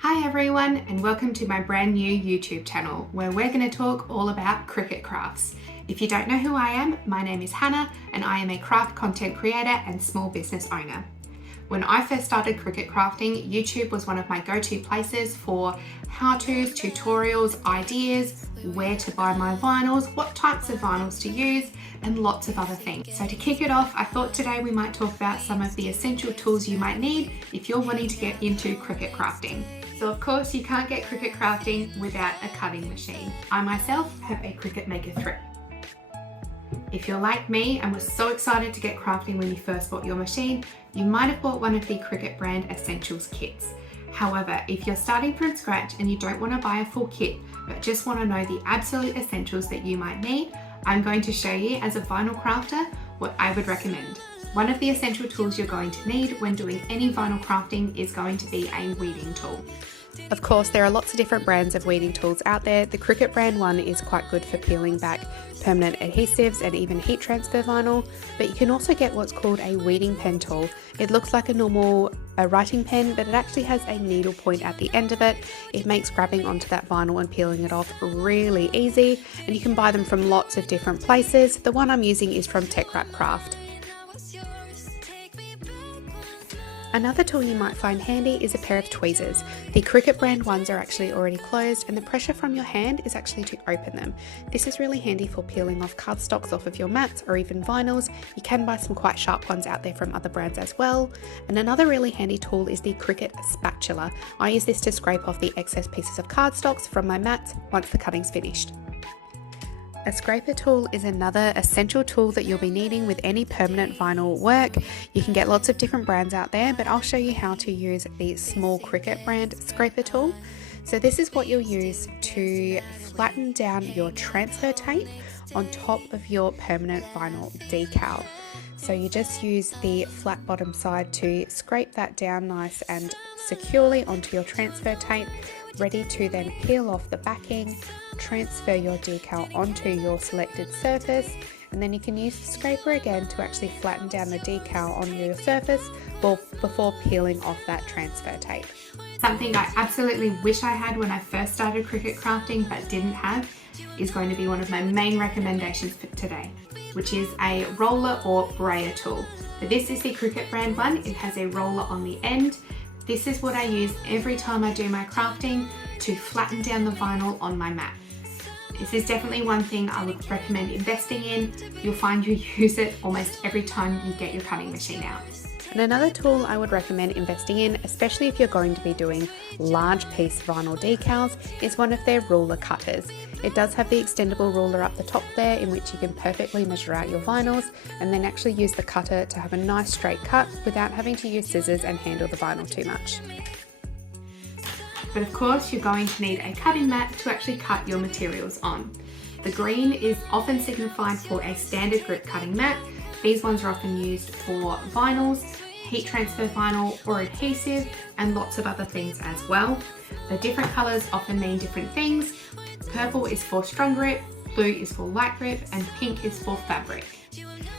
Hi everyone, and welcome to my brand new YouTube channel where we're going to talk all about Cricut crafts. If you don't know who I am, my name is Hannah and I am a craft content creator and small business owner. When I first started Cricut crafting, YouTube was one of my go-to places for how-tos, tutorials, ideas, where to buy my vinyls, what types of vinyls to use, and lots of other things. So to kick it off, I thought today we might talk about some of the essential tools you might need if you're wanting to get into Cricut crafting. So of course you can't get Cricut crafting without a cutting machine. I myself have a Cricut Maker 3. If you're like me and was so excited to get crafting when you first bought your machine, you might have bought one of the Cricut brand Essentials kits. However, if you're starting from scratch and you don't want to buy a full kit, but just want to know the absolute essentials that you might need, I'm going to show you as a vinyl crafter what I would recommend. One of the essential tools you're going to need when doing any vinyl crafting is going to be a weeding tool. Of course, there are lots of different brands of weeding tools out there. The Cricut brand one is quite good for peeling back permanent adhesives and even heat transfer vinyl, but you can also get what's called a weeding pen tool. It looks like a normal writing pen, but it actually has a needle point at the end of it. It makes grabbing onto that vinyl and peeling it off really easy, and you can buy them from lots of different places. The one I'm using is from Tech Wrap Craft. Another tool you might find handy is a pair of tweezers. The Cricut brand ones are actually already closed and the pressure from your hand is actually to open them. This is really handy for peeling off cardstocks off of your mats or even vinyls. You can buy some quite sharp ones out there from other brands as well. And another really handy tool is the Cricut spatula. I use this to scrape off the excess pieces of cardstocks from my mats once the cutting's finished. A scraper tool is another essential tool that you'll be needing with any permanent vinyl work. You can get lots of different brands out there, but I'll show you how to use the small Cricut brand scraper tool. So this is what you'll use to flatten down your transfer tape on top of your permanent vinyl decal. So you just use the flat bottom side to scrape that down nice and securely onto your transfer tape, ready to then peel off the backing, transfer your decal onto your selected surface, and then you can use the scraper again to actually flatten down the decal on your surface before peeling off that transfer tape. Something I absolutely wish I had when I first started Cricut crafting but didn't have is going to be one of my main recommendations for today, which is a roller or brayer tool. So this is the Cricut brand one. It has a roller on the end. This is what I use every time I do my crafting to flatten down the vinyl on my mat. This is definitely one thing I would recommend investing in. You'll find you use it almost every time you get your cutting machine out. And another tool I would recommend investing in, especially if you're going to be doing large piece vinyl decals, is one of their ruler cutters. It does have the extendable ruler up the top there in which you can perfectly measure out your vinyls and then actually use the cutter to have a nice straight cut without having to use scissors and handle the vinyl too much. But of course you're going to need a cutting mat to actually cut your materials on. The green is often signified for a standard grip cutting mat. These ones are often used for vinyls, heat transfer vinyl or adhesive, and lots of other things as well. The different colours often mean different things. Purple is for strong grip, blue is for light grip, and pink is for fabric.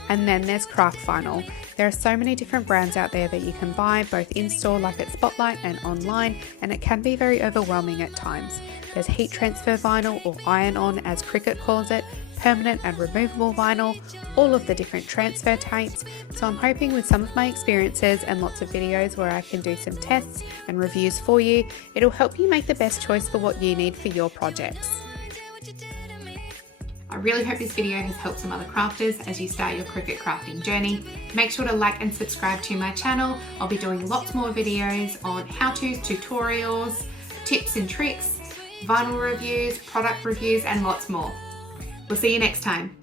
And then there's craft vinyl. There are so many different brands out there that you can buy, both in-store like at Spotlight and online, and it can be very overwhelming at times. There's heat transfer vinyl, or iron-on as Cricut calls it, permanent and removable vinyl, all of the different transfer tapes. So I'm hoping with some of my experiences and lots of videos where I can do some tests and reviews for you, it'll help you make the best choice for what you need for your projects. I really hope this video has helped some other crafters as you start your Cricut crafting journey. Make sure to like and subscribe to my channel. I'll be doing lots more videos on how-tos, tutorials, tips and tricks, vinyl reviews, product reviews, and lots more. We'll see you next time.